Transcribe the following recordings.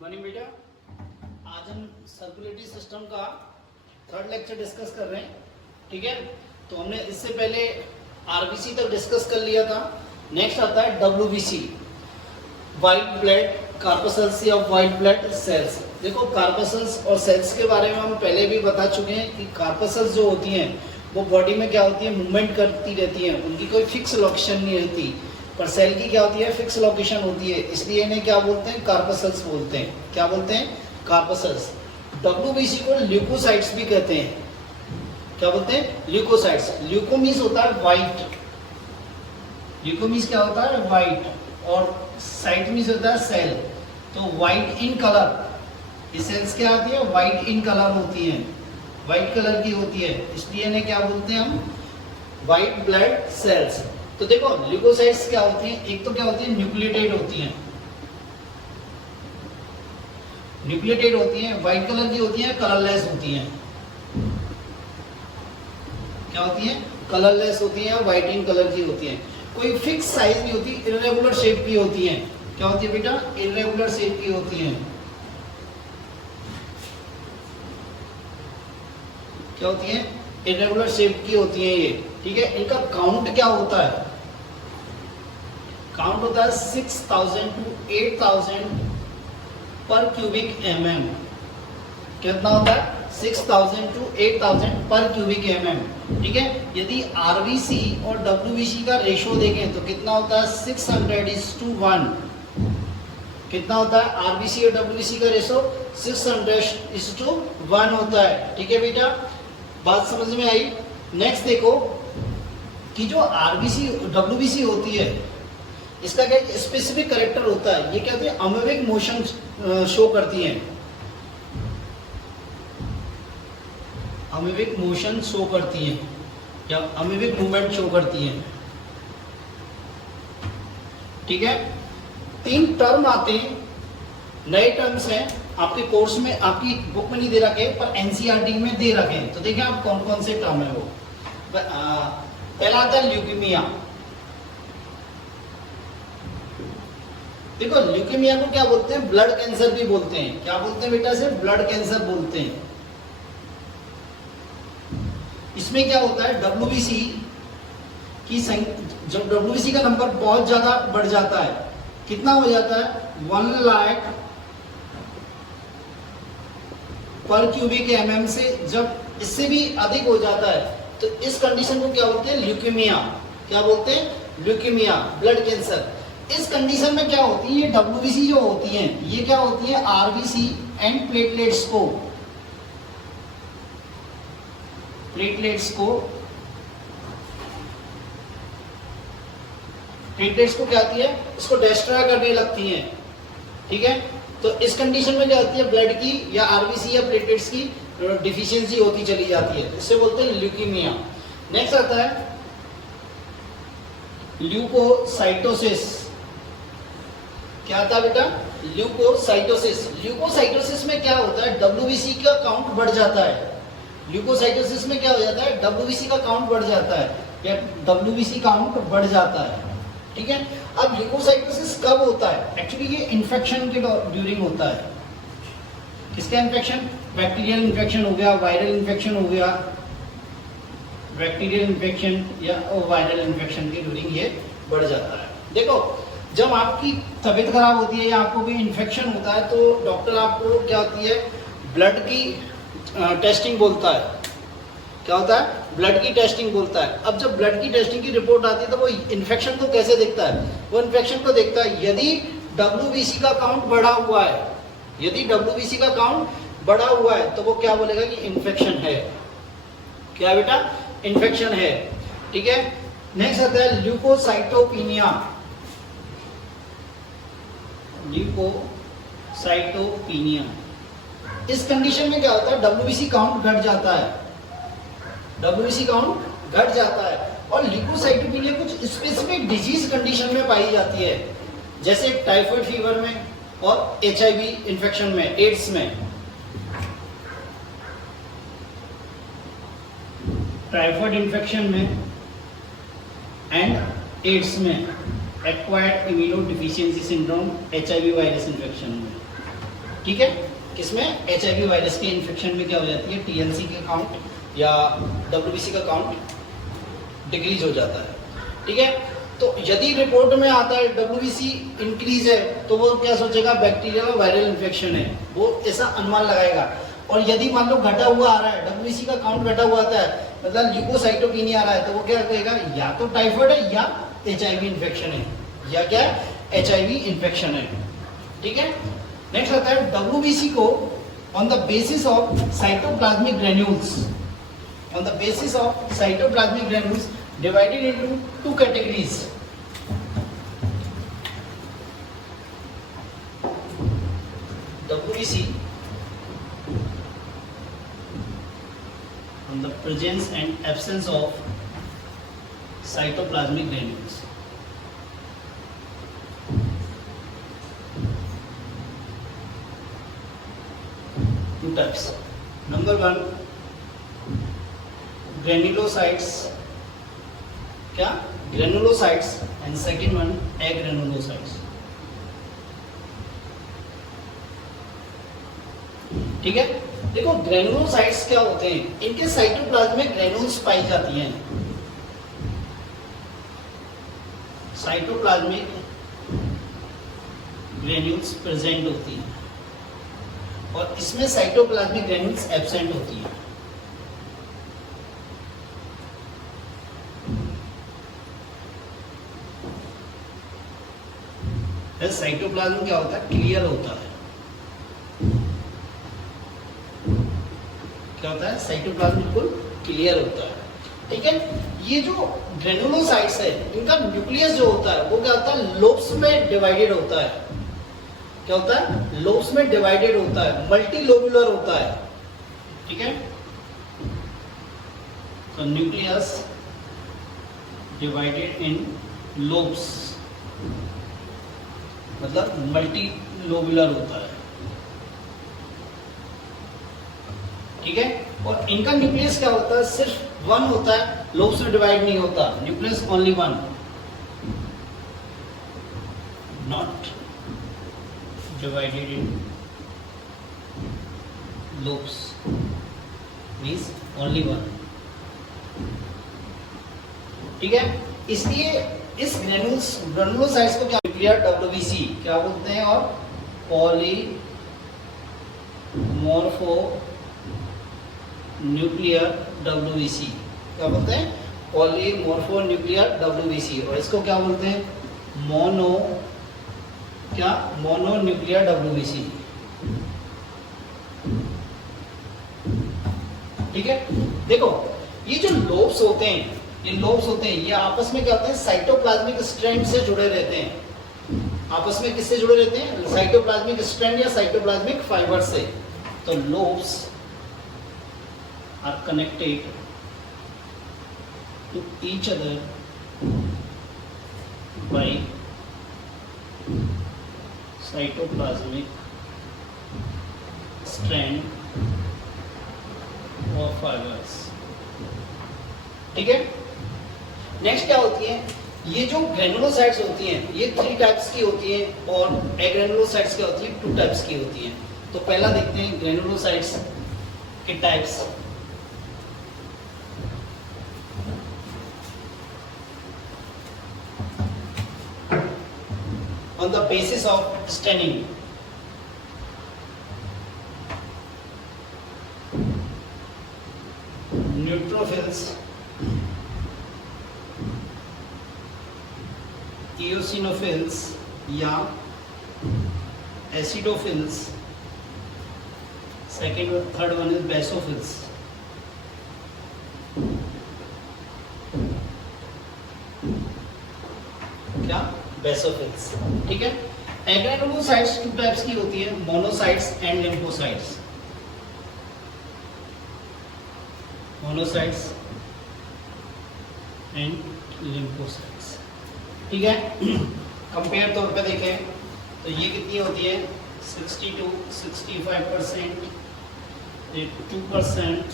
Good morning बेटा। आज हम सर्कुलेटरी सिस्टम का थर्ड लेक्चर डिस्कस कर रहे हैं। ठीक है, तो हमने इससे पहले आरबीसी तक डिस्कस कर लिया था। नेक्स्ट आता है डब्ल्यूबीसी, व्हाइट ब्लड कार्पसल्स या व्हाइट ब्लड सेल्स। देखो, कार्पसल्स और सेल्स के बारे में हम पहले भी बता चुके हैं कि कार्पसल्स जो होती हैं वो बॉडी में क्या होती है, मूवमेंट करती रहती हैं, उनकी कोई फिक्स लोकेशन नहीं रहती। पर सेल की क्या होती है, फिक्स लोकेशन होती है, इसलिए इन्हें क्या बोलते हैं, कार्पसल्स बोलते हैं। क्या बोलते हैं, कार्पसल्स। डब्ल्यूबीसी को ल्यूकोसाइट्स भी कहते हैं। क्या बोलते हैं, ल्यूकोसाइट्स। ल्यूकोमीस होता है व्हाइट, ल्यूकोमीस क्या होता है, व्हाइट, और साइट मीस होता है सेल। तो व्हाइट इन कलर, ये सेल्स क्या होती है, व्हाइट इन कलर होती हैं, व्हाइट कलर की होती है, इसलिए इन्हें क्या बोलते हैं हम, व्हाइट ब्लड सेल्स। तो देखो, ल्यूकोसाइट्स क्या होती हैं, एक तो क्या होती है, न्यूक्लियोटाइड होती हैं, न्यूक्लियोटाइड होती हैं, व्हाइट कलर की होती हैं, कलरलेस होती हैं। क्या होती हैं, कलरलेस होती हैं, व्हाइट इन कलर की होती हैं। कोई फिक्स साइज नहीं होती, इर्रेगुलर शेप की होती हैं। क्या होती है बेटा, इर्रेगुलर शेप की होती हैं। क्या होती है, इर्रेगुलर शेप की होती हैं ये। ठीक है, इनका काउंट क्या होता है, काउंट होता है 6000 to 8000 पर क्यूबिक एमएम। कितना होता है, 6000 to 8000 पर क्यूबिक एमएम। ठीक है, यदि आरबीसी और डब्ल्यूबीसी का रेशो देखें तो कितना होता है, 600:1। कितना होता है, आरबीसी और डब्ल्यूबीसी का रेशो 600:1 होता है। ठीक है बेटा, बात समझ में आई। नेक्स्ट देखो कि जो आरबीसी डब्ल्यूबीसी होती है, इसका क्या स्पेसिफिक कैरेक्टर होता है, ये क्या होती है, अमेबिक मोशन शो करती है, अमेबिक मोशन शो करती है, या अमेबिक मूवमेंट शो करती है। ठीक है, 3 टर्म आते हैं, नए टर्म्स हैं, आपके कोर्स में, आपकी बुक में नहीं दे रखे पर एनसीईआरटी में दे रखे हैं। तो देखिए आप कौन कौन से टर्म है वो। पहला आता है ल्यूकीमिया। देखो, ल्यूकीमिया को क्या बोलते हैं, ब्लड कैंसर भी बोलते हैं। क्या बोलते हैं बेटा, से ब्लड कैंसर बोलते हैं। इसमें क्या होता है, डब्ल्यूबीसी की जब डब्ल्यूबीसी का नंबर बहुत ज्यादा बढ़ जाता है, कितना हो जाता है, 1 लाख पर क्यूबिक एमएम से जब इससे भी अधिक हो जाता है, तो इस कंडीशन को क्या बोलते हैं, ल्यूकीमिया। क्या बोलते हैं, ल्यूकीमिया, ब्लड कैंसर। इस कंडीशन में क्या होती है, ये डब्ल्यूबीसी जो होती हैं, ये क्या होती है, आरबीसी एंड प्लेटलेट्स को, प्लेटलेट्स को क्या आती है, इसको डिस्ट्रॉय करने लगती हैं। ठीक है, तो इस कंडीशन में क्या होती है, ब्लड की या आरबीसी या प्लेटलेट्स की डिफिशियंसी होती चली जाती है, इससे बोलते हैं ल्यूकीमिया। नेक्स्ट आता है ल्यूकोसाइटोसिस। क्या आता है बेटा, ल्यूकोसाइटोसिस। ल्यूकोसाइटोसिस में क्या होता है, डब्ल्यूबीसी का काउंट बढ़ जाता है। ल्यूकोसाइटोसिस में क्या हो जाता है, डब्ल्यूबीसी का काउंट बढ़ जाता है, या डब्ल्यूबीसी काउंट बढ़ जाता है। ठीक है, अब ल्यूकोसाइटोसिस कब होता है, एक्चुअली ये इन्फेक्शन के ड्यूरिंग होता है। किसका इन्फेक्शन, बैक्टीरियल इन्फेक्शन हो गया, वायरल इन्फेक्शन हो गया, बैक्टीरियल इन्फेक्शन या वायरल इन्फेक्शन के ड्यूरिंग ये बढ़ जाता है। देखो, जब आपकी तबीयत खराब होती है या आपको कोई इन्फेक्शन होता है, तो डॉक्टर आपको क्या होती है, ब्लड की टेस्टिंग बोलता है। क्या होता है, ब्लड की टेस्टिंग बोलता है। अब जब ब्लड की टेस्टिंग की रिपोर्ट आती है तो वो इन्फेक्शन को कैसे देखता है, वो इन्फेक्शन को देखता है यदि डब्ल्यूबीसी का काउंट बढ़ा हुआ है, यदि डब्ल्यूबीसी का काउंट बढ़ा हुआ है तो वो क्या बोलेगा कि इन्फेक्शन है। क्या बेटा, इन्फेक्शन है। ठीक है, नेक्स्ट आता है ल्यूकोसाइटोपिनिया। ल्यूकोसाइटोपिनिया, इस कंडीशन में क्या होता है, डब्ल्यूबीसी काउंट घट जाता है, डब्ल्यूबीसी काउंट घट जाता है। और ल्यूकोसाइटोपिनिया कुछ स्पेसिफिक डिजीज कंडीशन में पाई जाती है, जैसे टाइफाइड फीवर में और एचआईवी इन्फेक्शन में, एड्स में। टाइफाइड इन्फेक्शन में एंड एड्स में, acquired immunodeficiency syndrome, HIV virus infection में। ठीक है, किसमें HIV वायरस के इन्फेक्शन में क्या हो जाती है, TNC का काउंट या WBC का काउंट डिक्रीज हो जाता है। ठीक है, तो यदि रिपोर्ट में आता है WBC इंक्रीज है तो वो क्या सोचेगा बैक्टीरियल और वायरल इन्फेक्शन है, वो ऐसा अनुमान लगाएगा। और यदि मान लो घटा हुआ आ रहा है, WBC का काउंट घटा हुआ आता है, मतलब ल्यूकोसाइटोकिनिया आ रहा है, तो वो क्या कहेगा, या तो टाइफाइड है या HIV इन्फेक्शन है, या क्या है HIV इन्फेक्शन है। ठीक है, नेक्स्ट आता है WBC को on the basis of cytoplasmic granules, on the basis of cytoplasmic granules divided into two categories. WBC on the presence and absence of cytoplasmic granules. Two types. Number one, granulocytes. क्या, granulocytes, and second one एग्रेनुलोसाइट्स। ठीक है, देखो granulocytes क्या होते हैं, इनके cytoplasm में granules पाई जाती हैं, साइटोप्लाज्मिक ग्रेन्यूल्स प्रेजेंट होती हैं, और इसमें साइटोप्लाज्मिक ग्रेन्यूल्स एब्सेंट होती हैं। साइटोप्लाज्म क्या होता है, क्लियर होता है। क्या होता है, साइटोप्लाज्म बिल्कुल क्लियर होता है। ठीक है, ये जो ग्रेनुलोसाइट्स है, इनका न्यूक्लियस जो होता है वो क्या होता है, लोब्स में डिवाइडेड होता है। क्या होता है, लोब्स में डिवाइडेड होता है, मल्टी लोबुलर होता है। ठीक है, तो न्यूक्लियस डिवाइडेड इन लोब्स, मतलब मल्टी लोबुलर होता है। ठीक है, और इनका न्यूक्लियस क्या होता है, सिर्फ वन होता है, लोब्स में डिवाइड नहीं होता, nucleus only one, not divided in lobes, means only one. ठीक है, इसलिए इस ग्रेनुलोसाइट्स को क्या न्यूक्लियर WBC क्या बोलते हैं, और पॉलीमॉर्फो न्यूक्लियर WBC क्या बोलते हैं, पॉलीमॉर्फो न्यूक्लियर WBC, और इसको क्या बोलते हैं, मोनो न्यूक्लियर WBC। ठीक है, देखो ये जो लोब्स होते हैं, ये लोब्स होते हैं, ये आपस में क्या होते हैं, साइटोप्लाज्मिक स्ट्रैंड से जुड़े रहते हैं। आपस में किससे जुड़े रहते हैं, साइटोप्लाज्मिक स्ट्रैंड या साइटोप्लाज्मिक फाइबर से। तो lobes are connected to each other by cytoplasmic strand और फाइबर्स। ठीक है, नेक्स्ट क्या होती है, ये जो ग्रेनुलोसाइट्स होती हैं ये 3 टाइप्स की होती हैं, और एग्रेनुलोसाइट्स क्या होती है, 2 टाइप्स की होती हैं। तो पहला देखते हैं ग्रेनुलोसाइट्स के types. On the basis of staining, neutrophils, eosinophils या एसिडोफिल्स, सेकेंड और थर्ड वन इज बेसोफिल्स। क्या, बेसोफिल्स। ठीक है, एग्रेनुलोसाइट्स 2 टाइप्स की होती है, monocytes and lymphocytes. Monocytes and lymphocytes. ठीक है, कंपेयर तौर पे देखें तो ये कितनी होती है, 62, 65%, 2%,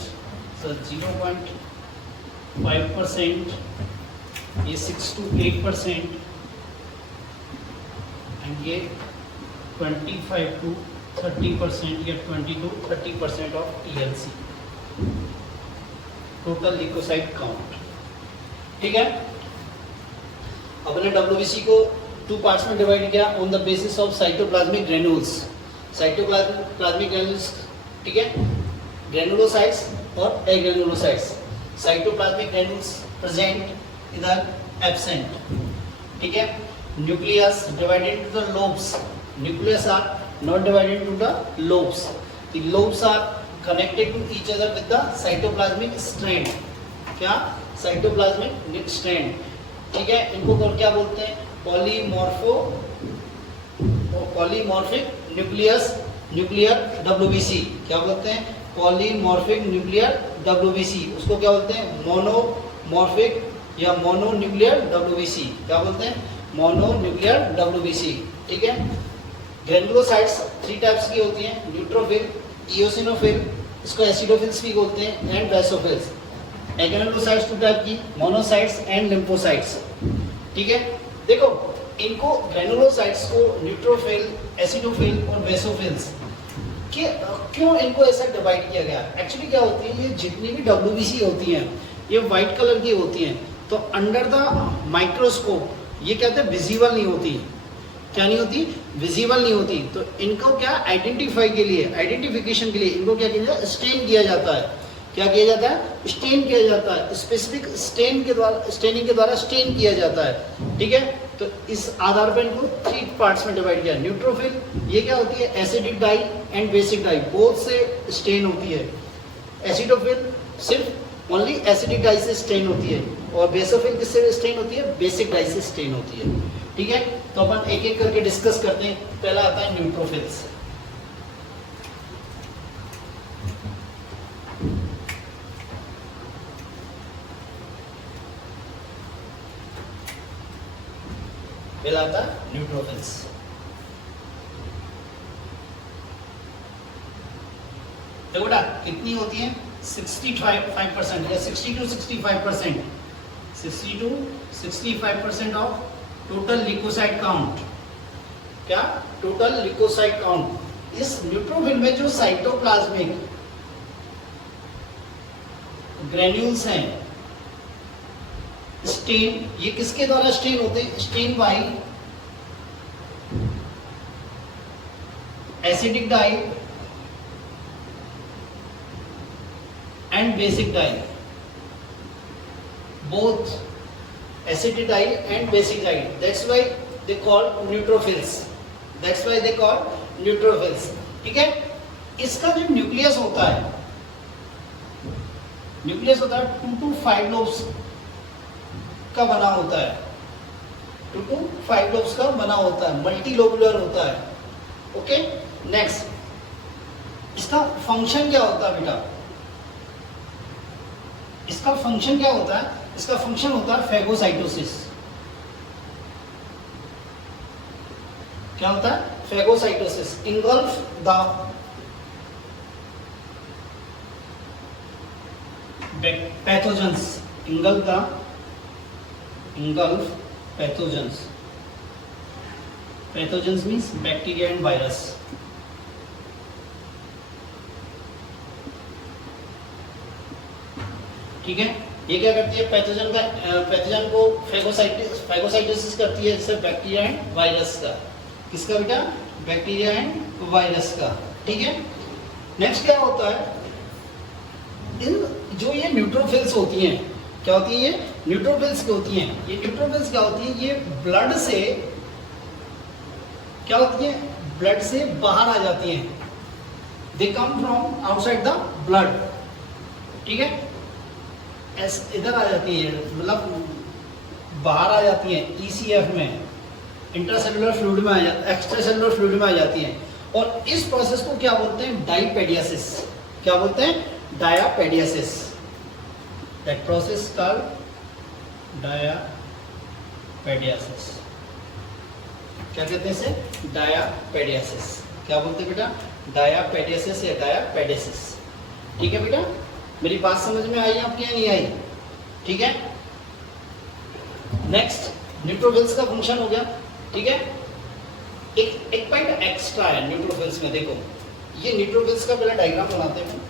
so 0.5%, ये 6 to 8%, एंड ये 25 to 30% या 20 to 30% of TLC, total leucocyte count. ठीक है, अपने WBC को 2 पार्ट्स में डिवाइड किया on the basis of cytoplasmic granules, cytoplasmic granules, ठीक है, ग्रेनुलोसाइट्स और एग्रेनुलोसाइट्स। साइटोप्लाज्मिक ग्रेन्यूल्स प्रेजेंट, इधर एब्सेंट, ठीक है। Nucleus divided into the lobes, nucleus are not divided into the lobes. The lobes are connected to each other with the cytoplasmic strand. क्या? Cytoplasmic strand. ठीक है, इनको क्या बोलते हैं? Polymorphic nuclear WBC। क्या बोलते हैं? Polymorphic nuclear WBC। उसको क्या बोलते हैं? मोनोमॉर्फिक या मोनोन्यूक्लियर WBC। क्या बोलते हैं? Mononuclear WBC। ठीक है। ग्रेनुलोसाइट्स 3 टाइप्स की होती हैं, न्यूट्रोफिल, इओसिनोफिल, इसको एसिडोफिल्स भी बोलते हैं, एंड बेसोफिल्स। एग्रेनुलोसाइट्स 2 टाइप की, मोनोसाइट्स एंड लिम्फोसाइट्स। ठीक है, देखो इनको ग्रेनुलोसाइट्स को न्यूट्रोफिल, एसिडोफिल और बेसोफिल्स के क्यों इनको ऐसा डिवाइड किया गया? एक्चुअली क्या होती है, ये जितनी भी WBC होती हैं ये वाइट कलर की होती हैं, तो अंडर द माइक्रोस्कोप ये कहते हैं विजिबल नहीं होती। क्या नहीं होती? विजिबल नहीं होती। तो इनको क्या आइडेंटिफिकेशन के लिए इनको क्या किया जाता है? स्टेन किया जाता है। क्या किया जाता है? स्टेन किया जाता है। स्पेसिफिक स्टेनिंग के द्वारा स्टेन किया जाता है। ठीक है, तो इस आधार पर इनको 3 पार्ट्स में डिवाइड किया। न्यूट्रोफिल ये क्या होती है? Acidic dye and basic dye both से स्टेन होती है। एसिडोफिल सिर्फ ओनली एसिडिक डाई से स्टेन होती है, और बेसोफिल किससे स्टेन होती है? बेसिक डाई से स्टेन होती है। ठीक है, तो अपन एक एक करके डिस्कस करते हैं। पहला आता है न्यूट्रोफिल्स। पहला आता है न्यूट्रोफिल्स। देखो बेटा कितनी होती है? 65% या 60 to 65%, 60 to 65% of total leucocyte count. क्या? Total leucocyte count. इस न्यूट्रोफिल में जो साइटोप्लाज्मिक ग्रेन्यूल्स हैं, स्टेन, ये किसके द्वारा स्टेन होते हैं? Stain by acidic dye and basic dye, both acidic dye and basic dye. That's why they call neutrophils. ठीक है, इसका जो न्यूक्लियस होता है 2 to 5 लोब्स का बना होता है। 2 to 5 लोब्स का बना होता है, मल्टीलोबुलर होता है। ओके, नेक्स्ट इसका फंक्शन क्या होता है बेटा? इसका फंक्शन क्या होता है? इसका फंक्शन होता है फेगोसाइटोसिस। क्या होता है? Phagocytosis. Engulf the pathogens, engulf pathogens. Pathogens means bacteria and virus. ठीक है, ये क्या करती है? पैथोजन को फेगोसाइटोसिस करती है, जैसे बैक्टीरिया एंड वायरस का। किसका बेटा? बैक्टीरिया एंड वायरस का। ठीक है, नेक्स्ट क्या होता है? इन जो ये न्यूट्रोफिल्स होती हैं, क्या होती है? ये न्यूट्रोफिल्स क्या होती हैं? ये न्यूट्रोफिल्स क्या होती है? ये ब्लड से क्या होती है? ब्लड से बाहर आ जाती हैं। They come from outside the blood. ठीक है, इधर आ जाती है, मतलब बाहर आ जाती है ECF में, इंट्रासेलुलर फ्लूइड में एक्स्ट्रासेलुलर फ्लूइड में आ जाती है। और इस प्रोसेस को क्या बोलते हैं? डाईपेडियासिस। क्या बोलते हैं? Diapedesis. That process called diapedesis. क्या कहते हैं इसे? डायापेडियासिस। क्या बोलते हैं बेटा? डायापेडियासिस या डायापेडियासिस। ठीक है बेटा, मेरी बात समझ में आई आपके या नहीं आई? ठीक है, नेक्स्ट न्यूट्रोफिल्स का फंक्शन हो गया। ठीक है, एक पॉइंट एक्स्ट्रा है न्यूट्रोफिल्स में। देखो ये न्यूट्रोफिल्स का पहले डायग्राम बनाते हैं।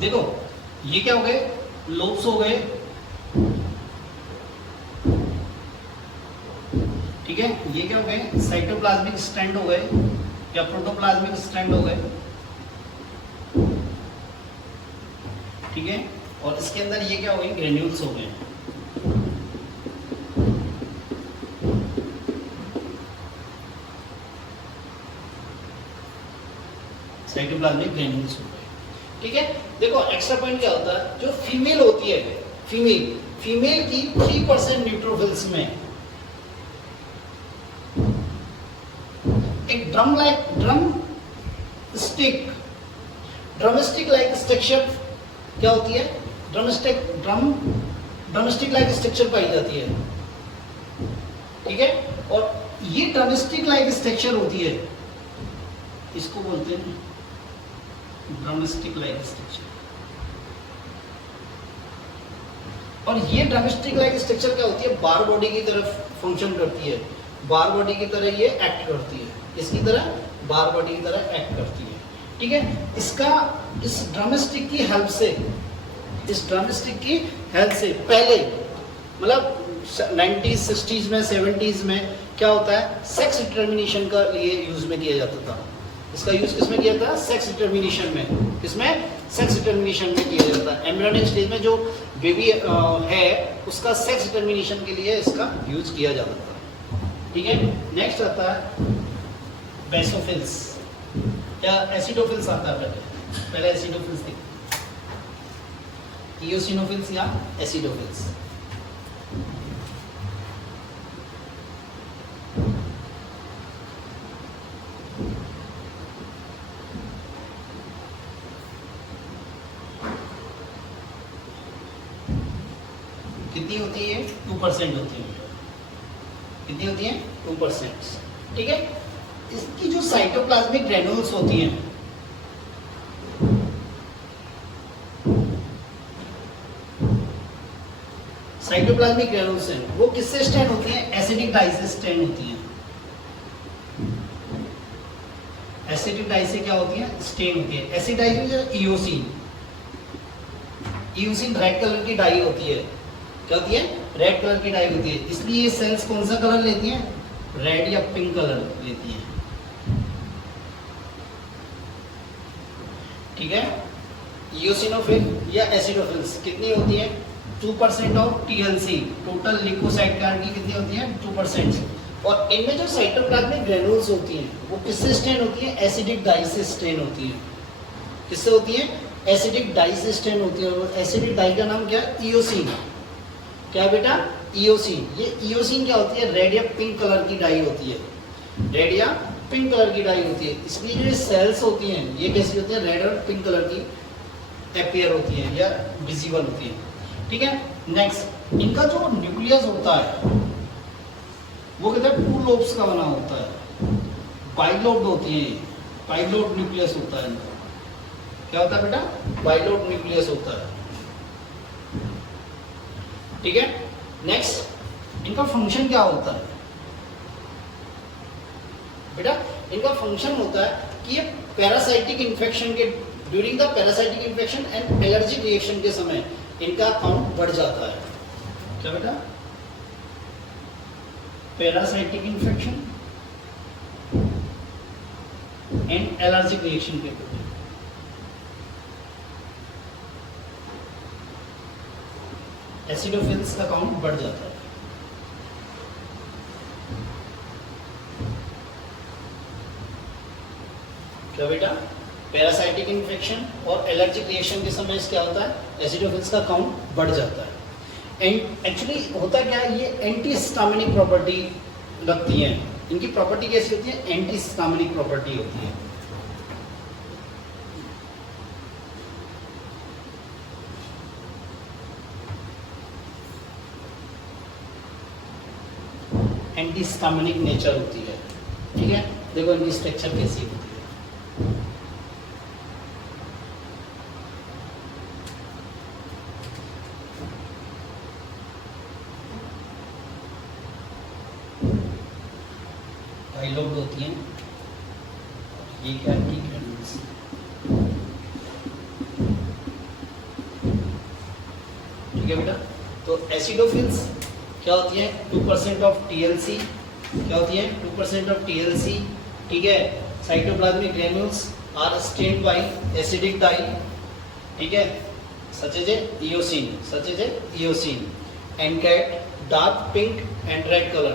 देखो ये क्या हो गए, लोब्स हो गए, ठीक है। ये क्या हो गए, साइटोप्लाज्मिक स्ट्रैंड हो गए या प्रोटोप्लाज्मिक स्ट्रैंड हो गए, ठीक है। और इसके अंदर ये क्या हो गए, ग्रेन्यूल्स हो गए। साइटोप्लाज्मिक ग्रेन्यूल्स हो गए, ठीक है। देखो एक्स्ट्रा पॉइंट क्या होता है, जो फीमेल होती है, फीमेल की 3% न्यूट्रोफिल्स में एक ड्रमस्टिक लाइक स्ट्रक्चर क्या होती है, ड्रमस्टिक लाइक स्ट्रक्चर पाई जाती है, ठीक है। और ये ड्रमस्टिक लाइक स्ट्रक्चर होती है, इसको बोलते हैं ड्रमस्टिक लाइक स्ट्रक्चर। और ये ड्रमस्टिक लाइक स्ट्रक्चर क्या होती है, बार बॉडी की तरफ फंक्शन करती है, बार बॉडी की तरह ये एक्ट करती है, इसकी तरह बार बॉडी की तरह एक्ट करती है, ठीक है। इस ड्रमस्टिक की हेल्प से पहले मतलब 90s 60s में 70s में क्या होता है, सेक्स डिटर्मिनेशन का लिए यूज में किया जाता था। इसका यूज किसमें किया था, सेक्स डिटर्मिनेशन में। किसमें, सेक्स डिटर्मिनेशन में किया जाता है। एम्ब्रियोनिक स्टेज में जो बेबी है उसका सेक्स डिटर्मिनेशन के लिए इसका यूज किया जाता था, ठीक है। नेक्स्ट आता है बेसोफिल्स या एसिडोफिल्स आता है। पहले एसिडोफिल्स थे, इयोसिनोफिल्स या एसिडोफिल्स। कितनी होती है, 2% होती है। कितनी होती है, 2%, ठीक है। इसकी जो साइटोप्लाज्मिक ग्रेन्यूल्स होती हैं, साइटोप्लाज्मिक ग्रेन्यूल्स हैं, वो किससे स्टेन होती हैं, एसिडिक डाई से स्टेन होती हैं। एसिडिक डाई से क्या होती है, स्टेन होती है। Acid dye eosin, eosin red colour की डाई होती है। क्या होती है, रेड कलर की डाई होती है। इसलिए ये सेल्स कौन सा कलर लेती हैं, रेड या पिंक कलर लेती हैं, ठीक है। इयोसिनोफिल या एसिडोफिल्स कितनी होती है, 2% of TLC, total leucocyte count की कितनी होती है, 2%। और इनमें जो साइटोप्लाज्मिक ग्रेन्यूल्स होती हैं वो किससे स्टेन होती है, एसिडिक डाई से स्टेन होती है। किससे होती है, एसिडिक डाई से स्टेन होती है। और एसिडिक डाई का नाम क्या, इयोसिन। क्या बेटा, इयोसिन। ये इयोसिन क्या होती है, रेड या पिंक कलर की डाई होती है, रेड या पिंक कलर की डाई होती है। इसलिए जो सेल्स होती हैं ये कैसी होती है, रेड और पिंक कलर की अपीयर होती है या विजिबल होती है, ठीक है। नेक्स्ट, इनका जो न्यूक्लियस होता है वो कहते हैं 2 लोब्स का बना होता है, बाइलोब्ड होती है, बाइलोब्ड न्यूक्लियस होता है इनका। क्या होता है बेटा, बाइलोब्ड न्यूक्लियस होता है, ठीक है। नेक्स्ट, इनका फंक्शन क्या होता है बेटा, इनका फंक्शन होता है कि ये पैरासाइटिक इन्फेक्शन के during the parasitic infection and allergic reaction के समय इनका काउंट बढ़ जाता है। क्या बेटा, parasitic infection and allergic reaction के समय एसिडोफिल्स का काउंट बढ़ जाता है। क्या बेटा, पैरासाइटिक इन्फेक्शन और एलर्जिक रिएक्शन के समय क्या होता है, एसिडोफिल्स का काउंट बढ़ जाता है। एंड एक्चुअली होता क्या है, ये एंटी हिस्टामिनिक प्रॉपर्टी लगती हैं। इनकी प्रॉपर्टी कैसी होती है? एंटी हिस्टामिनिक प्रॉपर्टी होती है। एंटी हिस्टामिनिक नेचर होती है। ठीक है, देखो इनकी स्ट्रक्चर कैसी होती है। डायलॉग होती है, ये क्या है? ग्रैन्यूल्स। ठीक है बेटा, तो एसिडोफिल्स क्या होती है? 2% ऑफ टीएलसी। क्या होती है? 2% ऑफ टीएलसी। ठीक है, cytoplasmic granules are stained by acidic dye. ठीक है, such as eosin, such as eosin and get dark pink and red colour,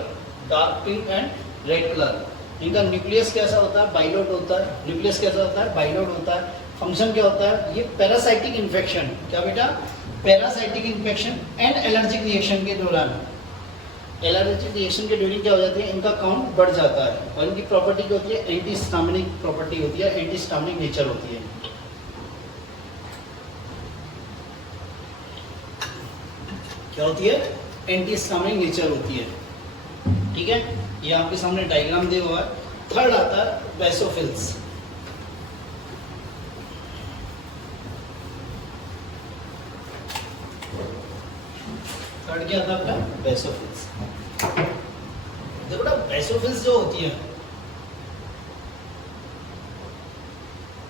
dark pink and red colour. इनका न्यूक्लियस कैसा होता है? बाइलोड होता है। न्यूक्लियस कैसा होता है? बाइलोड होता है। फंक्शन क्या होता है? ये पैरासाइटिक इन्फेक्शन, क्या बेटा? Parasitic infection and allergic reaction के दौरान, एलर्जिक रिएक्शन के ड्यूरिंग क्या हो जाती है? इनका काउंट बढ़ जाता है। और इनकी प्रॉपर्टी क्या होती है? एंटी हिस्टामिनिक प्रॉपर्टी होती है, एंटी हिस्टामिनिक नेचर होती है। क्या होती है? एंटी हिस्टामिनिक नेचर होती है। ठीक है, ये आपके सामने डायग्राम दिया हुआ है। थर्ड आता है बेसोफिल्स। थर्ड क्या आता है आपका? बेसोफिल्स। देखो ना, बेसोफिल्स जो होती है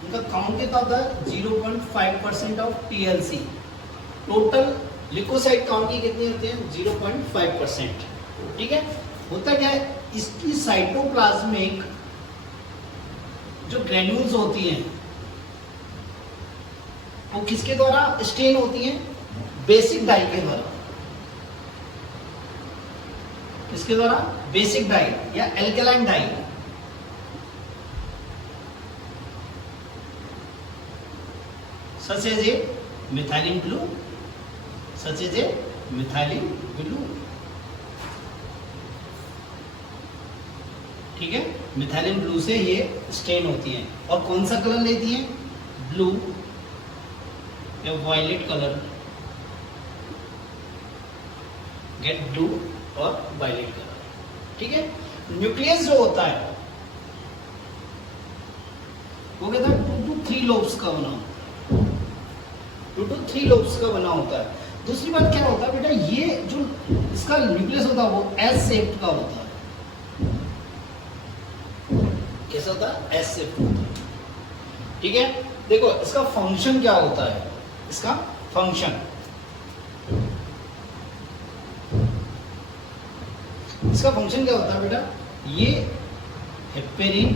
उनका काउंट कितना होता है? 0.5% of TLC. Total leucocyte count की कितनी होती है? 0.5%। ठीक है, होता क्या है? इसकी साइटोप्लाज्मिक जो ग्रैन्यूल्स होती हैं वो किसके द्वारा स्टेन होती हैं? बेसिक डाई के द्वारा। किसके द्वारा? बेसिक डाई या alkaline dye. Such as a methylene blue, such as a methylene blue. ठीक है, मिथाइलिन ब्लू से ये स्टेन होती है। और कौन सा कलर लेती है? ब्लू या वायलेट कलर। गेट ब्लू और वायलेट कलर। ठीक है, न्यूक्लियस जो होता है वो कहता है 2 to 3 लोब्स का बना, 2 to 3 लोब्स का बना होता है। दूसरी बात क्या होता है बेटा? ये जो इसका न्यूक्लियस होता है वो एस शेप का होता है। कैसा होता है? एस शेप होता है। ठीक है, देखो इसका फंक्शन क्या होता है? इसका फंक्शन, इसका फंक्शन क्या होता है बेटा? ये हेपेरिन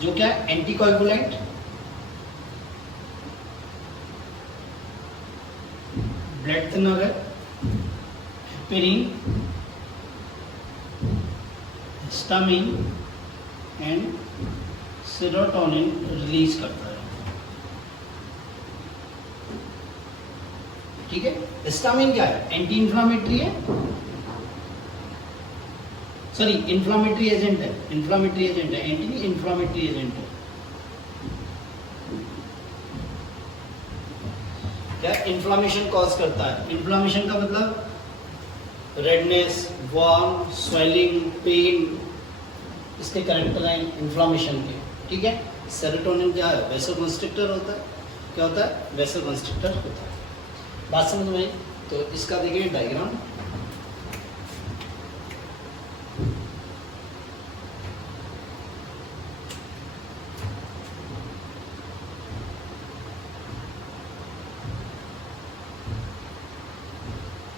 जो क्या है? एंटीकोएगुलेंट, ब्लड थिनर है। Heparin, histamine and serotonin release करता है। ठीक है, हिस्टामिन क्या है? एंटी इंफ्लामेटरी है, सॉरी इंफ्लामेटरी एजेंट है, इंफ्लामेटरी एजेंट है, एंटी इंफ्लामेटरी एजेंट है। क्या? इन्फ्लामेशन कॉज करता है। इन्फ्लामेशन का मतलब रेडनेस, वार्म, स्वेलिंग, पेन, इसके कैरेक्टर हैं इन्फ्लामेशन के। ठीक है, सेरोटोनिन क्या है? वैसोकंस्ट्रिक्टर होता है। क्या होता है? वैसोकंस्ट्रिक्टर होता है। बात समझ में आई? तो इसका देखिए डायग्राम।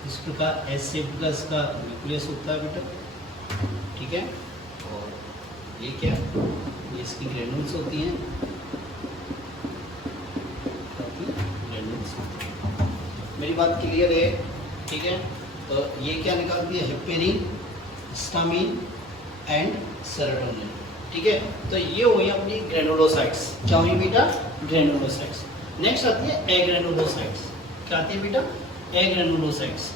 इस प्रकार एस शेप का इसका न्यूक्लियस होता है बेटा। ठीक है, और ये क्या? ये इसकी ग्रेन्यूल्स होती हैं, ग्रेन्यूल्स। मेरी बात क्लियर है? ठीक है, तो ये क्या निकालती है? Heparin, histamine and serotonin. ठीक है, तो ये हुई अपनी ग्रेनुलोसाइट्स। क्या हुई बेटा? ग्रेनुलोसाइट्स। नेक्स्ट आती है एग्रेनुलोसाइट्स। क्या आती है बेटा? एग्रेनुलोसाइट्स।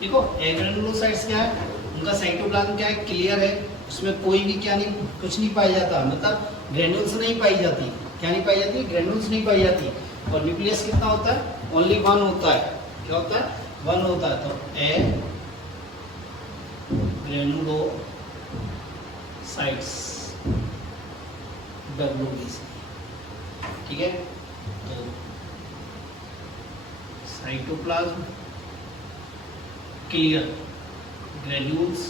देखो एग्रेनुलोसाइट्स क्या है? उनका साइटोप्लाज्म क्या है, क्लियर है, उसमें कोई भी क्या नहीं, कुछ नहीं पाया जाता, मतलब ग्रेन्यूल्स नहीं पाई जाती। क्या नहीं पाई जाती, ग्रेन्यूल्स नहीं पाई जाती। और न्यूक्लियस कितना होता है, ओनली वन होता है। क्या होता है, वन होता है। तो ए ग्रेनुलोसाइट्स WBC, ठीक है। तो cytoplasm clear, granules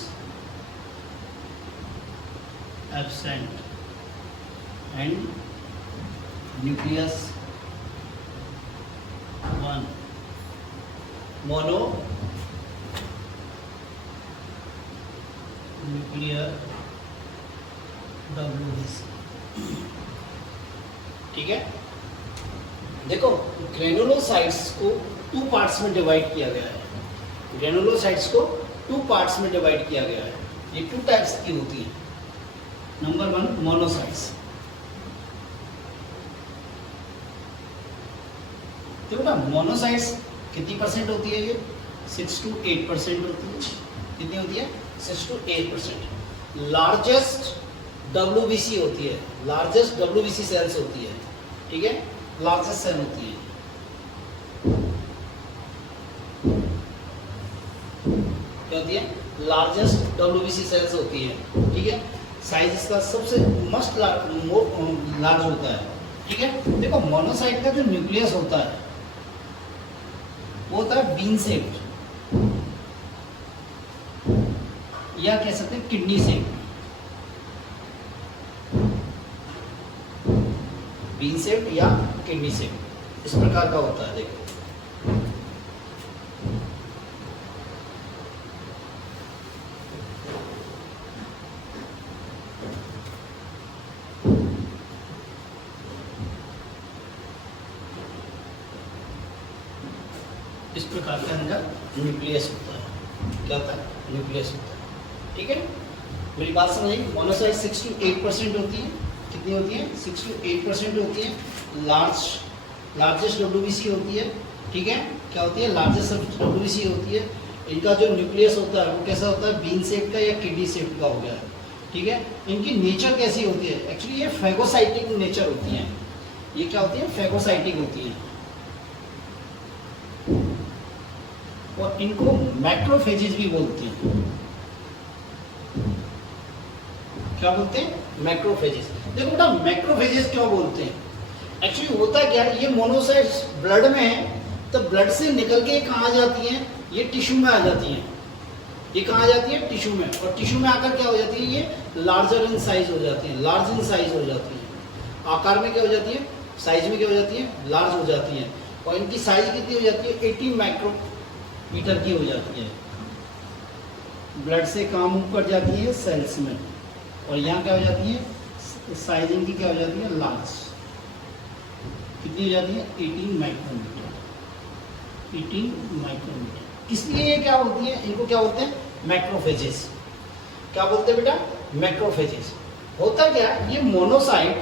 absent and nucleus one, mono nuclear WBC, ठीक है। देखो ग्रेनुलोसाइट्स को 2 पार्ट्स में डिवाइड किया गया है। ग्रेनुलोसाइट्स को 2 पार्ट्स में डिवाइड किया गया है। ये 2 टाइप्स की होती है। Number 1 monocytes. तो बेटा मोनोसाइट्स कितनी परसेंट होती है, ये 6 to 8% होती है। कितनी होती है, 6 to 8%। लार्जेस्ट WBC होती है, लार्जेस्ट WBC सेल्स होती है, ठीक है, लार्जेस्ट सेल होती है। क्या होती है, लार्जेस्ट WBC सेल्स होती है, ठीक है। साइज इसका सबसे मस्ट लार्ज होता है, ठीक है। देखो मोनोसाइट का जो न्यूक्लियस होता है वो होता है बीन शेप्ड, या कह सकते हैं किडनी शेप्ड। बीन शेप्ड या किडनी शेप्ड, इस प्रकार का होता है। देखो इस प्रकार का इनका न्यूक्लियस होता है। क्या होता है, न्यूक्लियस होता है, ठीक है। मेरी बात समझिए, मोनोसाइट 6 to 8% होती है। कितनी होती है, 6 to 8% होती है। लार्जेस्ट WBC होती है, ठीक है। क्या होती है, लार्जेस्ट WBC होती है। इनका जो न्यूक्लियस होता है वो कैसा होता है, बीन शेप का या किडनी शेप का हो गया है, ठीक है। इनकी नेचर कैसी होती है, एक्चुअली ये फैगोसाइटिक नेचर होती है। ये क्या होती है, फैगोसाइटिक होती है। और इनको मैक्रोफेजेस भी बोलते हैं। क्या बोलते हैं, मैक्रोफेजेस। देखो बेटा मैक्रोफेजेस क्यों बोलते हैं, एक्चुअली होता क्या है, ये मोनोसाइट्स ब्लड में है, तो ब्लड से निकल के कहाँ जाती हैं, ये टिश्यू में आ जाती हैं। ये कहाँ जाती है, टिश्यू में। और टिश्यू में आकर क्या हो जाती है, ये लार्जर इन साइज हो जाती है, लार्ज इन साइज हो जाती है। आकार में क्या हो जाती है, साइज में क्या हो जाती है, लार्ज हो जाती है। और इनकी साइज कितनी हो जाती है, 80 माइक्रोमीटर की हो जाती है। ब्लड से काम मूव कर जाती है सेल्स में, और यहाँ क्या हो जाती है, साइजिंग की क्या हो जाती है, लार्ज। कितनी हो जाती है, 18 माइक्रोमीटर। 18 माइक्रोमीटर। इसलिए ये क्या होती है, इनको क्या बोलते हैं, मैक्रोफेजेस। क्या बोलते हैं बेटा, मैक्रोफेजेस। होता क्या, ये मोनोसाइट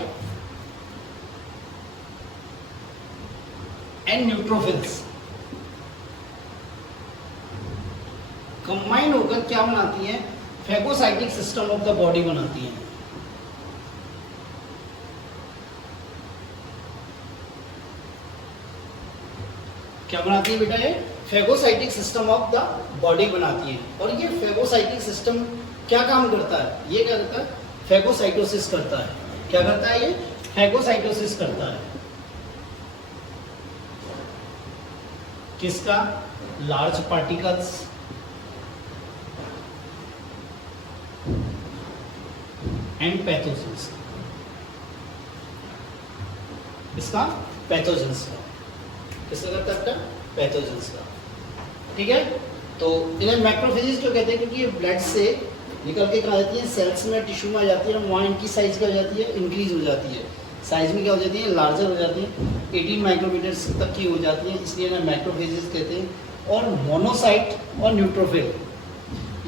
एंड न्यूट्रोफिल्स कंबाइन होकर क्या बनाती है, phagocytic system of the body बनाती है। क्या बनाती है बेटा, ये phagocytic system of the body बनाती है। और ये फैगोसाइटिक सिस्टम क्या काम करता है, ये क्या करता है, फैगोसाइटोसिस करता है। क्या करता है, ये फैगोसाइटोसिस करता है। किसका, लार्ज पार्टिकल्स एंड पैथोजेंस। इसका पैथोजेंस का, किसका करता है बेटा, पैथोजेंस का, ठीक है। तो इन्हें मैक्रोफेजेस क्यों कहते हैं, क्योंकि ये ब्लड से निकल के कहाँ जाती है, सेल्स में, टिश्यू में आ जाती है। और वहाँ इनकी साइज क्या हो जाती है, इंक्रीज हो जाती है। साइज में क्या हो जाती है, लार्जर हो जाती है, 18 माइक्रोमीटर तक की हो जाती है। इसलिए इन्हें मैक्रोफेजेस कहते हैं। और मोनोसाइट और न्यूट्रोफिल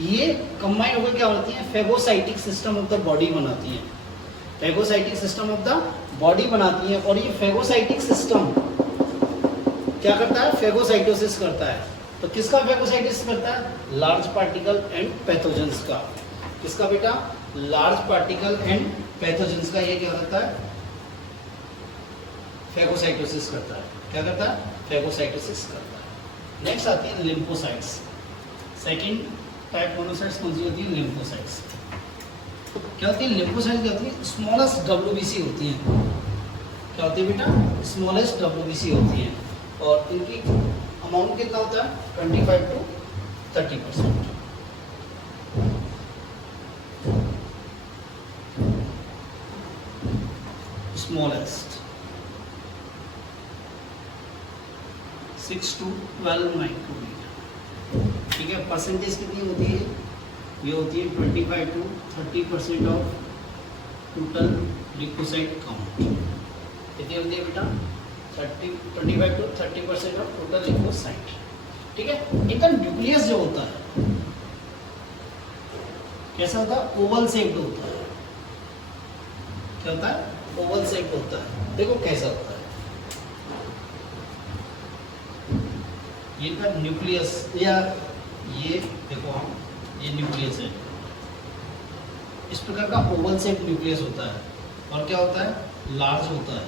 ये कंबाइन होकर क्या होती है, phagocytic system of the body बनाती है। Phagocytic system of the body बनाती है। और ये फैगोसाइटिक सिस्टम क्या करता है, फैगोसाइटोसिस करता है। तो किसका फैगोसाइटिस करता है? लार्ज पार्टिकल एंड पैथोजेंस का। किसका बेटा? लार्ज पार्टिकल एंड पैथोजेंस का ये क्या करता है? फैगोसाइटोसिस करता है। क्या करता है? फैगोसाइटोसिस करता है। नेक्स्ट आती है लिम्फोसाइट्स। सेकंड टाइप मोनोसाइट्स कौन सी होती है? लिम्फोसाइट्स। क्या होती है लिम्फोसाइट्स? क्या होती है? स्मॉलेस्ट डब्ल्यूबीसी होती है। क्या होती है बेटा? स्मॉलेस्ट डब्ल्यूबीसी होती है और इनकी अमाउंट कितना होता है? 25 to 30%। Smallest 6 to 12 micrometer. ठीक है। परसेंटेज कितनी होती है? ये होती है 25 to 30% of total leucocyte count. कितनी होती है बेटा? 25 to 30% ऑफ टोटल ल्यूकोसाइट। ठीक है। इनका न्यूक्लियस जो होता है कैसा होता है? ओवल शेप्ड होता है। क्या होता है? ओवल शेप्ड होता है। देखो कैसा होता है ये इनका न्यूक्लियस, या ये देखो हम, ये न्यूक्लियस है। इस प्रकार का ओवल शेप न्यूक्लियस होता है और क्या होता है? लार्ज होता है।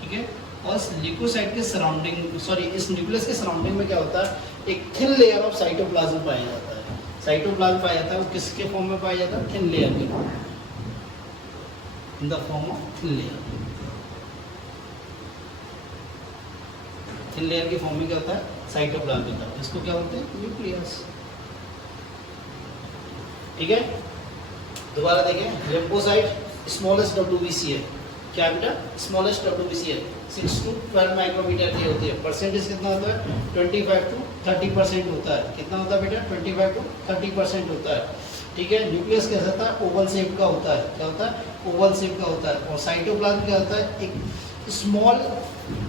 ठीक है। और इस ल्यूकोसाइट के सराउंडिंग, सॉरी इस न्यूक्लियस के सराउंडिंग में क्या होता है? एक थिन लेयर ऑफ साइटोप्लाज्म पाया जाता है। साइटोप्लाज्म पाया जाता है वो किसके फॉर्म में पाया जाता है? थिन लेयर के फॉर्म में, in the form of thin layer. Thin layer के फॉर्म में क्या होता है? साइटोप्लाज्म होता है। इसको क्या बोलते हैं? न्यूक्लियस। ठीक है। दोबारा देखें, लिम्फोसाइट स्मॉलेस्ट डब्ल्यूबीसी है। क्या बेटा? स्मॉलेस्ट डब्ल्यूबीसी है। 6 to 12 माइक्रोमीटर की होती है। परसेंटेज कितना होता है? 25 to 30% होता है। कितना होता है बेटा? 25 to 30% होता है। ठीक है। न्यूक्लियस कैसा होता है? ओवल शेप का होता है। क्या होता है? ओवल शेप का होता है। और साइटोप्लाज्म क्या होता है? एक स्मॉल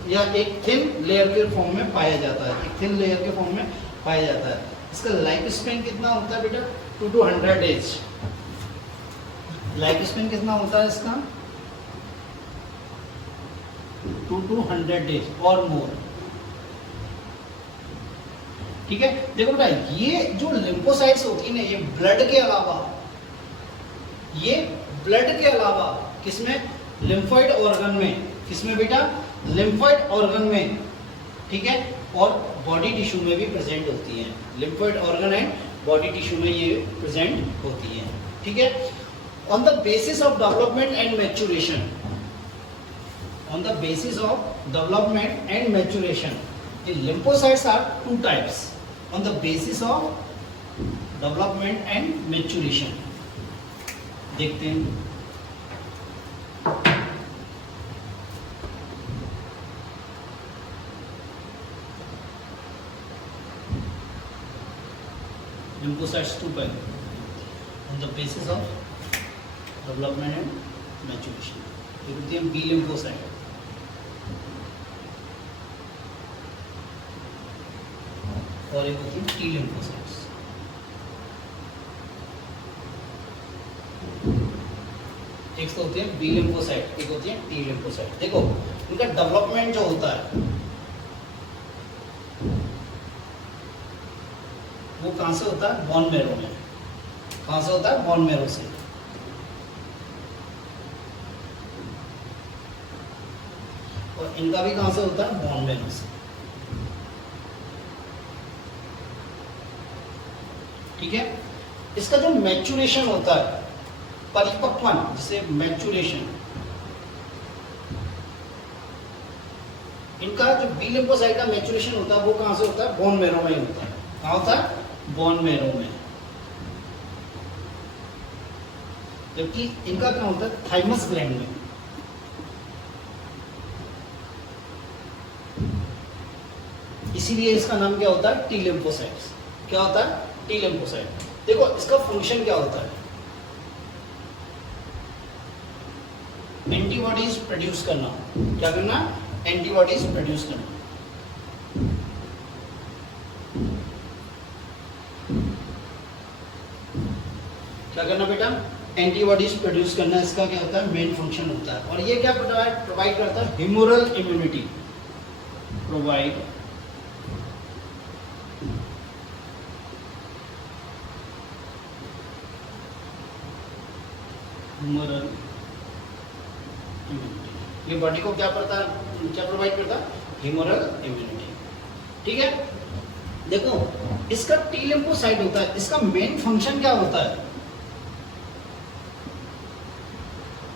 या एक थिन लेयर के फॉर्म में पाया जाता है। एक थिन लेयर के फॉर्म में पाया जाता है। इसका लाइफ स्पेन कितना होता है बेटा? 2 to 100 डेज। लाइफ स्पेन कितना होता है इसका? 2 to 100 डेज और मोर। ठीक है। देखो बेटा, ये जो लिम्फोसाइट्स होती है ना, ये ब्लड के अलावा, ये ब्लड के अलावा किसमें? लिम्फोइड ऑर्गन में। किसमें बेटा? लिम्फोइड ऑर्गन में। ठीक है। और बॉडी टिश्यू में भी प्रेजेंट होती है। Lymphoid organ and body tissue में ये प्रेजेंट होती है। ठीक है। On the basis of development and maturation, on the basis of development and maturation, the lymphocytes are two types on the basis of development and maturation। देखते हैं। lymphocytes two types on the basis of development and maturation। एक होती है B lymphocyte और एक होती है T lymphocytes. एक तो होती है बी लिम्फोसाइट, एक होती है टी लिम्फोसाइट। देखो इनका डेवलपमेंट जो होता है वो कहां से होता है? बोन मैरो में। कहां से होता है? बोन मैरो से। और इनका भी कहां से होता है? बोन मैरो से। ठीक है। इसका जो मैच्योरेशन होता है, परिपक्वन, जिसे मैच्योरेशन, इनका जो बी लिम्फोसाइट का मैच्योरेशन होता है वो कहां से होता है? बोन मैरो में ही होता है। कहां होता है? बोन मैरो में। जबकि इनका क्या होता है? थाइमस ग्लैंड में। इसीलिए इसका नाम क्या होता है? T lymphocytes. क्या होता है? T lymphocyte. देखो इसका फंक्शन क्या होता है? एंटीबॉडीज प्रोड्यूस करना। क्या करना? एंटीबॉडीज प्रोड्यूस करना। क्या करना बेटा? एंटीबॉडीज प्रोड्यूस करना। इसका क्या होता है? मेन फंक्शन होता है। और ये क्या प्रोवाइड करता है? Humoral immunity. Provide humoral immunity. ये बॉडी को क्या प्रोवाइड करता है? Humoral immunity. ठीक है, देखो इसका टी लिम्फोसाइट होता है, इसका मेन फंक्शन क्या होता है?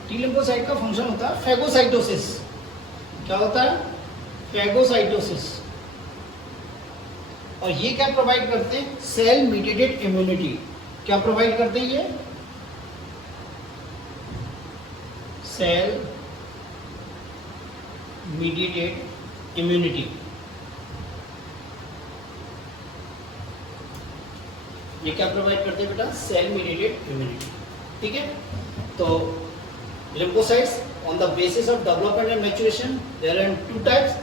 टी लिम्फोसाइट का फंक्शन होता है फैगोसाइटोसिस। क्या होता है? फैगोसाइटोसिस। और ये क्या प्रोवाइड करते हैं? Cell mediated immunity. क्या प्रोवाइड करते हैं ये? Cell mediated immunity. ये क्या प्रोवाइड करते हैं बेटा? Cell mediated immunity. ठीक है, तो lymphocytes on the basis of development and maturation there are two types,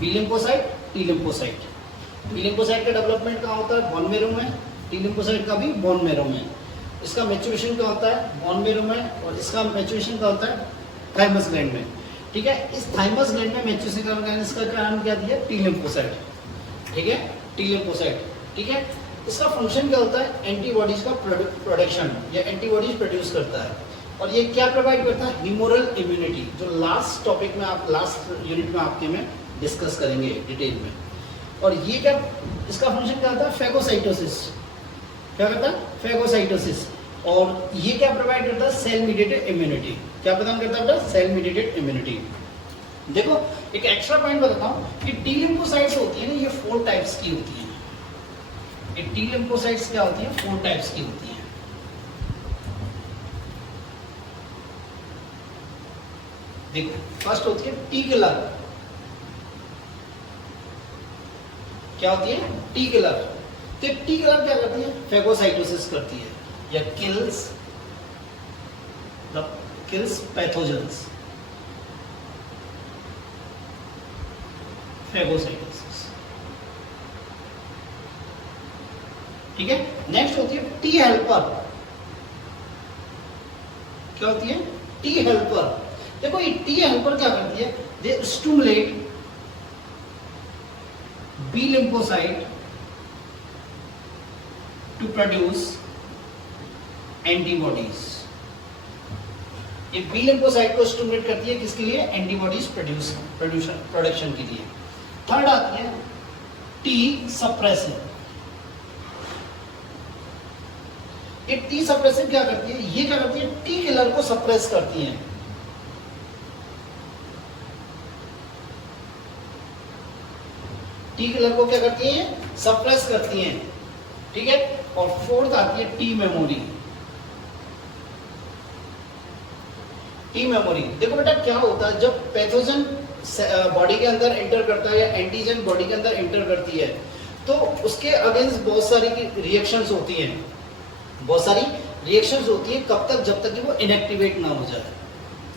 B lymphocyte, T lymphocyte। B lymphocyte का डेवलपमेंट कहाँ होता है? बोन मैरो में। T lymphocyte का भी बोन मैरो में। इसका मैच्योरेशन क्या होता है? बोन मैरो में। और इसका मैच्योरेशन क्या होता है? थाइमस ग्लैंड में। ठीक है, इस थाइमस ग्लैंड में मैच्योरेशन करने इसका क्या नाम क्या दिया? T lymphocyte। ठीक है, T lymphocyte। ठीक है, इसका फंक्शन क्या होता है? एंटीबॉडीज का प्रोडक्शन या एंटीबॉडीज प्रोड्यूस करता है। और ये क्या प्रोवाइड करता है? ह्यूमरल इम्यूनिटी, जो लास्ट टॉपिक में आप लास्ट यूनिट में आपके में डिस्कस करेंगे डिटेल में। और ये क्या, इसका फंक्शन क्या होता है? फैगोसाइटोसिस। क्या करता है? फैगोसाइटोसिस। और ये क्या प्रोवाइड करता है? Cell mediated immunity. क्या प्रदान करता है बेटा? Cell mediated immunity. देखो एक एक्स्ट्रा पॉइंट बताता हूँ कि टी लिम्फोसाइट्स होती है ना, ये 4 टाइप्स की होती है। ये टी लिम्फोसाइट्स क्या होती है? 4 टाइप्स की होती है। फर्स्ट होती है टी किलर। क्या होती है? T killer. तो टी किलर क्या करती है? फैगोसाइटोसिस करती है या किल्स पैथोजेंस। फैगोसाइटोसिस। ठीक है, नेक्स्ट होती है टी हेल्पर। क्या होती है? T helper. देखो ये टी हेल्पर क्या करती है? They stimulate B lymphocyte to produce antibodies. ये बी लिम्फोसाइट को स्टिमुलेट करती है किसके लिए? एंटीबॉडीज प्रोडक्शन के लिए। थर्ड आती है टी सप्रेसर। ये टी सप्रेसर क्या करती है? ये क्या करती है? टी किलर को सप्रेस करती है। टी किलर को क्या करती है? सप्रेस करती हैं। ठीक है, और फोर्थ आती है टी मेमोरी। टी मेमोरी, देखो बेटा क्या होता है जब पैथोजन बॉडी के अंदर एंटर करता है या एंटीजन बॉडी के अंदर एंटर करती है तो उसके अगेंस्ट बहुत सारी रिएक्शंस होती हैं। बहुत सारी रिएक्शंस होती है कब तक? जब तक कि वो इनएक्टिवेट ना हो जाए।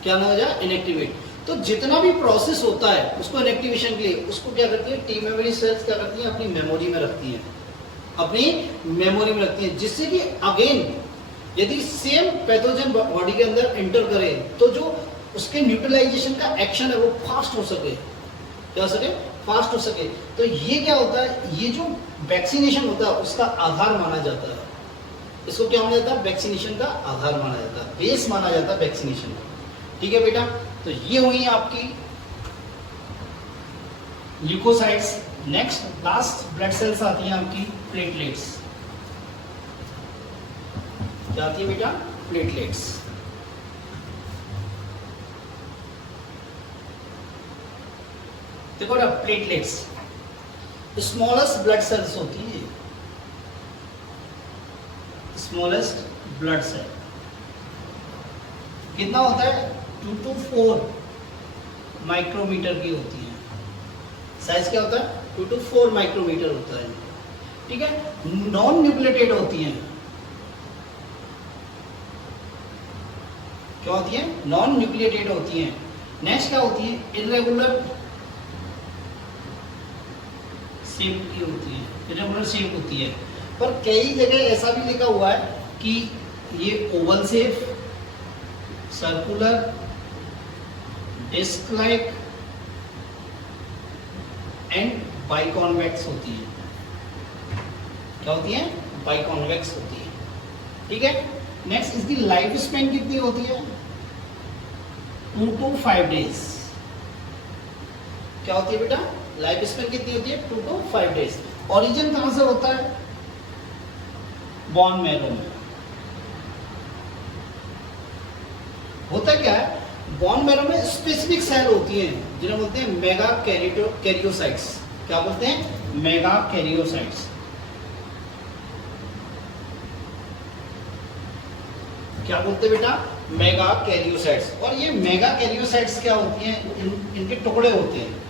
क्या ना हो जाए? इनएक्टिवेट। तो जितना भी प्रोसेस होता है उसको इनएक्टिवेशन के लिए उसको क्या करती है? टी मेमोरी सेल्स क्या करती हैं? अपनी मेमोरी में रखती हैं। अपनी मेमोरी में रखती है, जिससे कि अगेन यदि सेम पैथोजन बॉडी के अंदर एंटर करे तो जो उसके न्यूट्रलाइजेशन का एक्शन है वो फास्ट हो सके। क्या हो सके? फास्ट हो सके। तो ये क्या होता है? ये जो वैक्सीनेशन होता है उसका आधार माना जाता है। इसको क्या माना जाता है? वैक्सीनेशन का आधार माना जाता है, बेस माना जाता है वैक्सीनेशन का। ठीक है बेटा, तो ये हुई आपकी leucocytes. Next last blood cells आती हैं आपकी प्लेटलेट्स। क्या आती है बेटा? प्लेटलेट्स। देखो ना, प्लेटलेट्स स्मॉलेस्ट ब्लड सेल्स होती है। स्मॉलेस्ट ब्लड सेल कितना होता है? 2 to 4 माइक्रोमीटर की होती है। साइज क्या होता है? 2 to 4 माइक्रोमीटर होता है। ठीक है, नॉन न्यूक्लिएटेड होती हैं। क्या होती है? नॉन न्यूक्लिएटेड होती हैं। नेक्स्ट क्या होती है? इरेगुलर शेप की होती है। इरेगुलर शेप होती है, पर कई जगह ऐसा भी लिखा हुआ है कि ये oval shape, circular, disc like and biconvex होती है। क्या होती है? बाइकॉन्वेक्स होती है। ठीक है, नेक्स्ट इसकी लाइफ स्पेन कितनी होती है? 2 to 5 डेज। क्या होती है बेटा? लाइफ स्पेन कितनी होती है? 2 to 5 डेज। ओरिजिन कहां से होता है? बोन मैरो में। होता क्या है, बोन मैरो में स्पेसिफिक सेल होती हैं जिन्हें बोलते हैं मेगा कैरियोसाइट्स। क्या बोलते हैं? Mega karyocytes. क्या बोलते हैं बेटा? Mega karyocytes. और ये मेगा कैरियोसाइट्स क्या होती हैं? इनके टुकड़े होते हैं।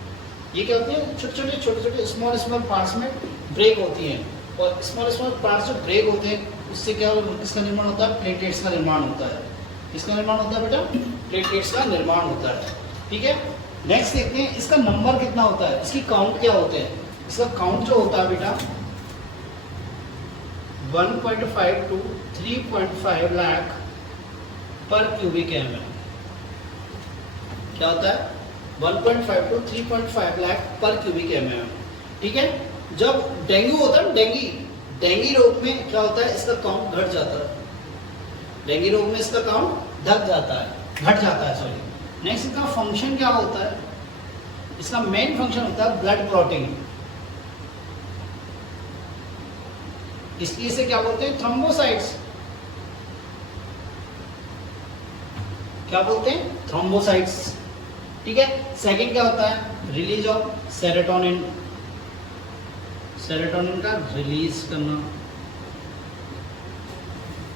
ये क्या होते हैं? छोटे छोटे स्मॉल पार्ट्स में ब्रेक होती हैं। और स्मॉल पार्ट्स जो ब्रेक होते हैं उससे क्या किसका निर्माण होता है? प्लेटलेट्स का निर्माण होता है। इसका निर्माण होता है बेटा? प्लेटलेट्स का निर्माण होता है। ठीक है, नेक्स्ट देखते हैं इसका नंबर कितना होता है, इसकी काउंट क्या होते हैं। इसका काउंट जो होता है बेटा 1.5 to 3.5 लाख पर क्यूबिक mm। क्या होता है? 1.5 to 3.5 लाख पर क्यूबिक mm। ठीक है, जब डेंगू होता है, डेंगी रोग में क्या होता है? इसका काउंट घट जाता है। डेंगी रोग में इसका काउंट घट जाता है सॉरी। नेक्स्ट इसका फंक्शन क्या होता है? इसका मेन फंक्शन होता है ब्लड क्लॉटिंग। इसलिए इसे क्या बोलते हैं? थ्रोम्बोसाइट्स। क्या बोलते हैं? थ्रोम्बोसाइट्स। ठीक है, सेकंड क्या होता है? Release of serotonin. सेरोटोनिन का रिलीज करना।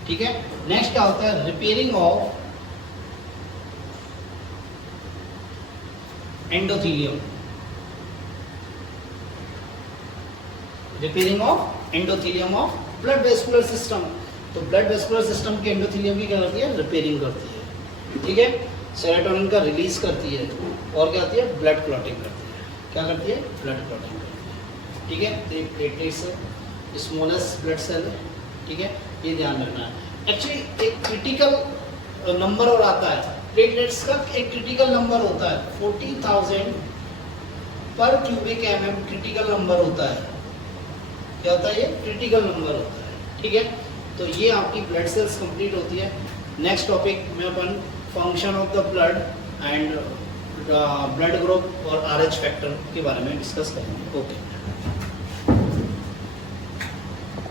ठीक है, नेक्स्ट क्या होता है? Repairing of endothelium. Repairing of endothelium of blood vascular system. तो ब्लड वेस्कुलर सिस्टम के एंडोथेलियम की क्या करती है? रिपेयरिंग करती है। ठीक है, सेरोटोनिन का रिलीज करती है और क्या करती है? ब्लड क्लॉटिंग करती है। क्या करती है? ब्लड क्लॉटिंग करती है। ठीक है, तो एक प्लेटलेट्स है, स्मॉलेस्ट ब्लड सेल है। ठीक है, ये ध्यान रखना है। एक्चुअली एक क्रिटिकल नंबर और आता है, प्लेटलेट्स का एक क्रिटिकल नंबर होता है 40,000 पर क्यूबिक mm क्रिटिकल नंबर होता है। क्या होता है? ये क्रिटिकल नंबर होता है। ठीक है, तो ये आपकी ब्लड सेल्स कंप्लीट होती है। नेक्स्ट टॉपिक में अपन function of the blood and blood group और RH फैक्टर के बारे में डिस्कस करेंगे। ओके।